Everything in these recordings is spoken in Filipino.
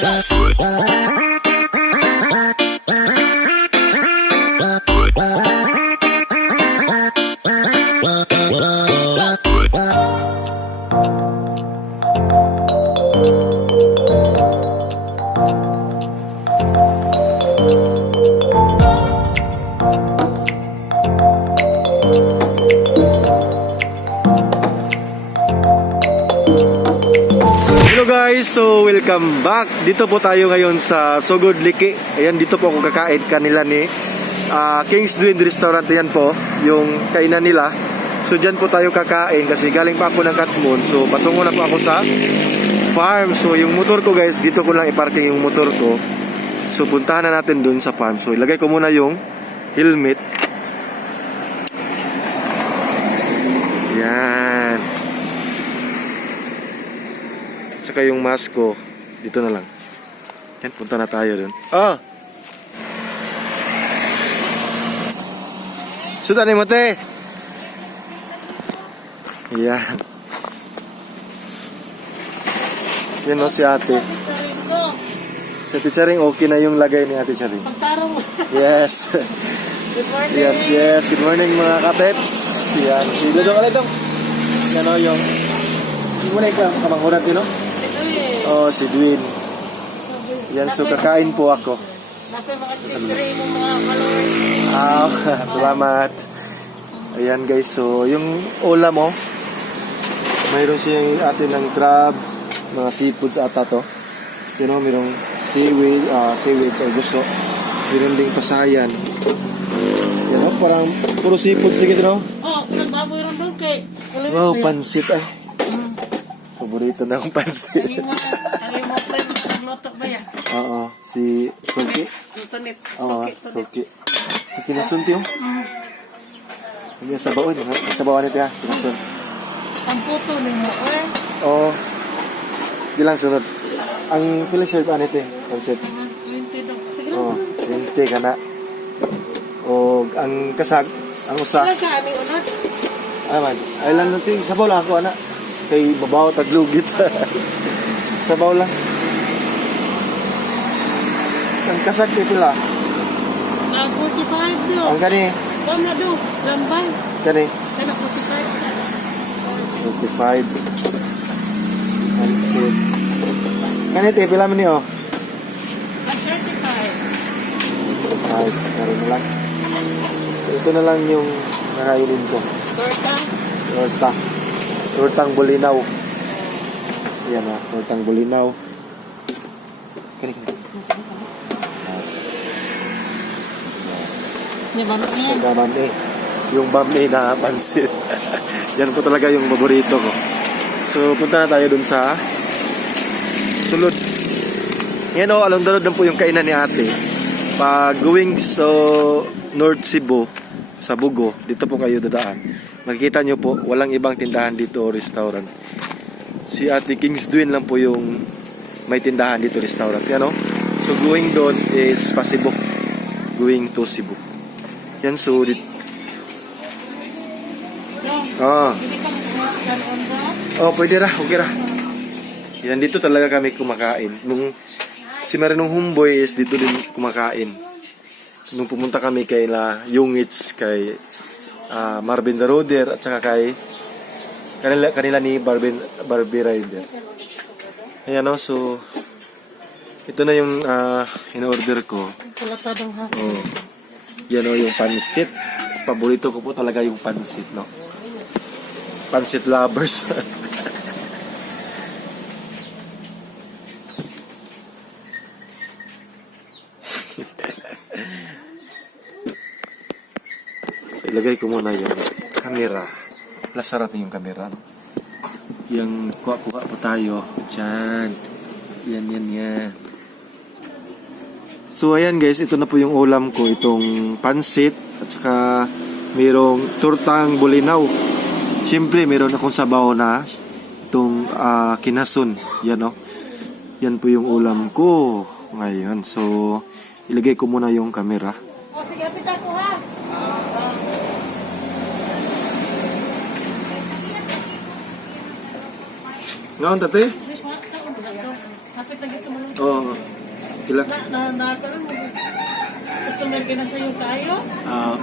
Hello guys, so welcome back. Dito po tayo ngayon sa Sugod Liki. Ayan, dito po ako kakain kanila ni King's Dwayne Restaurant. Ayan po, yung kainan nila. So dyan po tayo kakain kasi galing pa ako ng Katmon. So patungo na po ako sa farm. So yung motor ko guys, dito ko lang iparking yung motor ko. So puntahan na natin dun sa farm. So ilagay ko muna yung helmet. Yan. Saka yung mask ko, dito na lang. Yan, punta na tayo dun. Sudan mo te. Yan. Yan o si ate. Si ate Charing, okay na yung lagay ni ate Charing. Pagtarong. Yes. Good morning. Yan, yes, good morning mga kateps. Yan, si Dodong Aladong. Yan o yung muna yung kamanghuran din o. Oh, si Dwayne. Yan, so kakain po ako. Napay mga chichirin mo mga followers. Salamat. Ayan guys, so yung ulam mo, mayroon siyang atin ng crab, mga seafoods ata to. You know, mayroong seaweed sa gusto. Mayroon ding pasayan. Yan o, parang puro seafoods sige no? Oh, nagbaboy rin doon kay. Wow, pansit ay. Paborito na akong pansit. Ang mo friend, nagluto ba yan? Oo, si Suki. Tunit. Oo, Suki. Suki. Kinasunti oh. Hindi sa baon, sa baon nito ha. Kinasun. Ang puto ni mo, eh. Oo. Ilang sunod. Ang pila serve anit eh, pansit. 20 daw. Sige Oo, lang. 20 ka na. O ang kasag, ang usa. Sila ka, ani unat. Aman, ay lang natin. Sabaw lang ako, anak. Kay babaw taglugit. Sabaw lang. Ang kasag kay pila. Na 45 do. Ang kani, Sama do. Lambay. kani. Kana 45. 25. Pansit. Kani te, pila man niyo? At 35. Ay, karoon na lang. Ito na lang yung nakainin ko. Torta. Tortang bulinaw. Yan o, tortang bulinaw. Kani. Ni ba So, yan? naman eh. Yung bami na pansit. Yan po talaga yung paborito ko. So, punta na tayo dun sa sulod. Yan o, along dalod lang po yung kainan ni ate. Pag going sa North Cebu, sa Bugo, dito po kayo dadaan. Makikita nyo po, walang ibang tindahan dito o restaurant. Si ate King's Dwayne lang po yung may tindahan dito restaurant. Yan o. So, going doon is Pasibo. Going to Cebu. Yan, so pwede ra, okay ra. Yan, dito talaga kami kumakain. Nung si Marinong Humboy is dito din kumakain. Nung pumunta kami kay Yungits, kay Marvin the Roder, at saka kay kanila ni Barbie Rider. Ayan o, so ito na yung in-order ko. Pulatadong ha. Oh. Yan o, yung pansit. Paborito ko po talaga yung pansit, no? Pansit lovers. So, ilagay ko muna yung camera. Lasara natin yung camera, no? Yung kuha-kuha po tayo. Diyan. Yan. So ayan guys, ito na po yung ulam ko, itong pansit at saka mayroong tortang bulinaw. Siyempre mayroon akong sabaw na itong kinasun. Yan o. Yan po yung ulam ko ngayon. So ilagay ko muna yung camera. O sige, pita ko ha. Ngayon tate? Kapit na gito mo. Oo. Kila? Nakaroon mo. Customer ka na sa'yo tayo? Ah.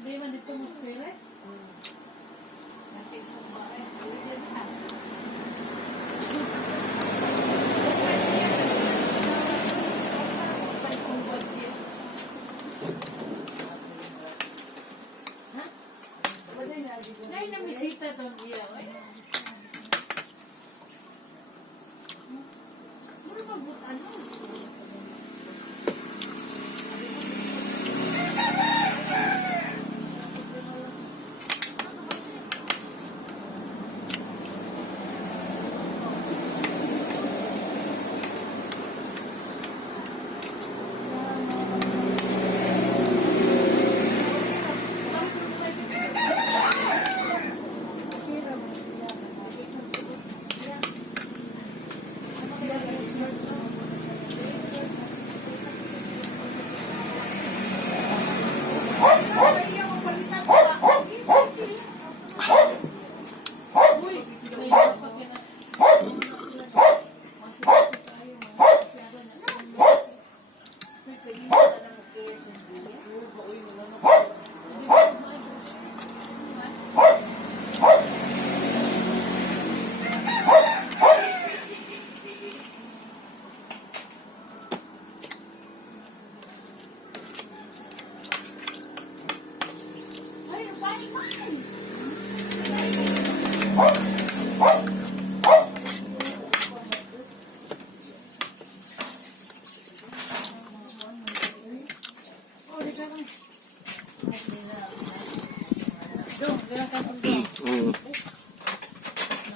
Hindi man dito mo spirit? Nay na bisita tong iya. Mura mabut ano?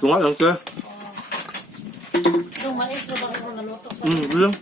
Ito nga lang, sir. Yung mais na baka kung naluto pa. Ito lang.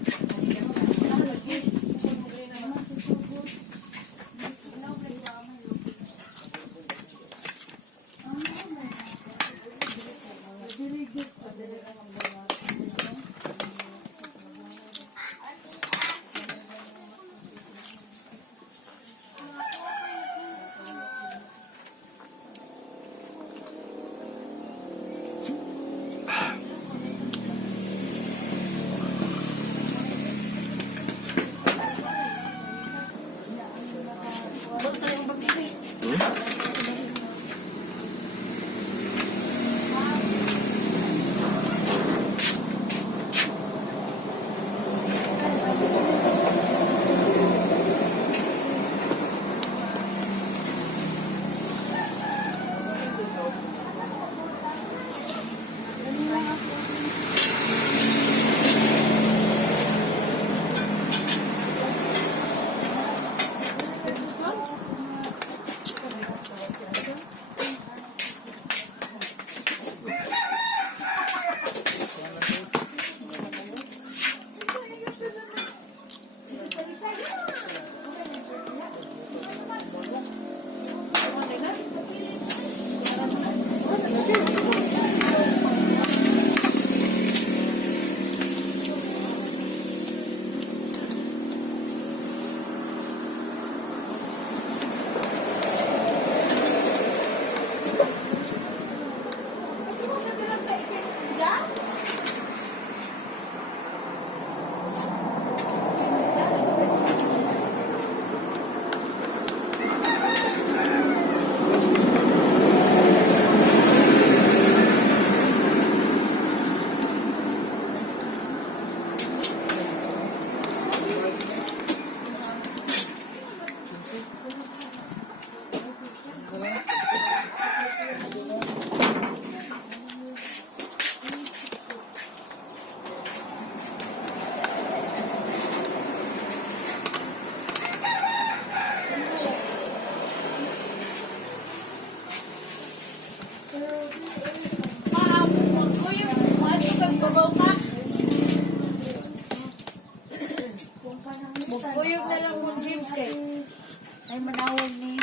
manawag ni.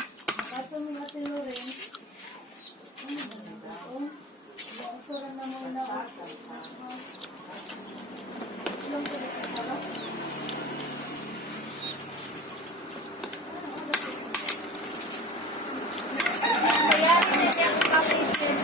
Kato mo natin Loren. Ano ba na ako? Bakit na mo na ako? Ilang ko na ako? Kaya rin niya ang kapitin.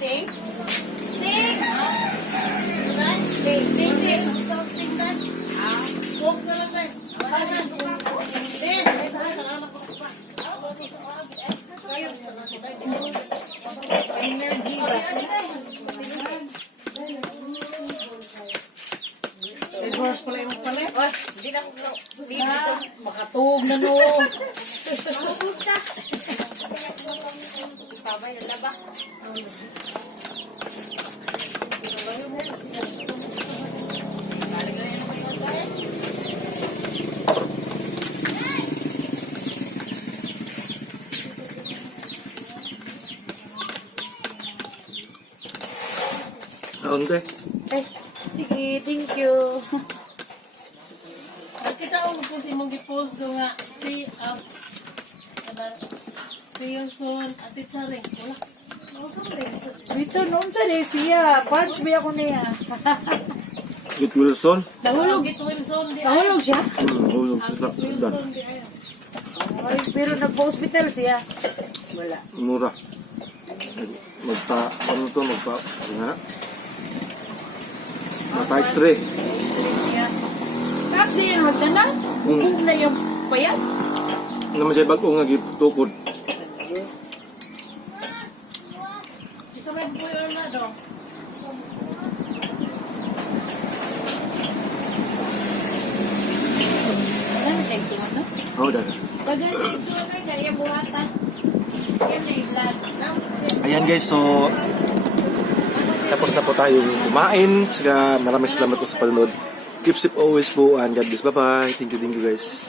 Sting? Sting! Sting, sting, sting. Something that. Huwag na lang tayo. Bahasan. Eh, may saan ka naman ko pa. Energy ba? Reverse pala yung pala. Oh, hindi na ako dito. Makatug na no. Mahubog ka. Sabay na laba. Taon te. Eh, sige, thank you. Kita ko po si mong gipost do nga see us. See you soon. Ate Charing. Wala. Dito noon sa siya. Punch ba ako niya? It Wilson. Nahulog ito Wilson. Di ay. Nahulog siya? Hulog sa sakdan. Wilson di ay. Ay, pero nagpa-hospital siya. Wala. Mura. Ano to, ano nga? Magpa-x-ray. Stress siya. Tapos di yun magdanan? Bukog na yung payat. Naman siya bagong nga gitukod. Isa may buyo na do. Ano siya isuman, no? Oh, daga. Pagano siya isuman, no? Kaya buhatan. Yan na yung blood. Ayan guys, so tapos na po tayong kumain. Saka maraming salamat po sa panonood. Keep safe always po and God bless. Bye-bye. Thank you guys.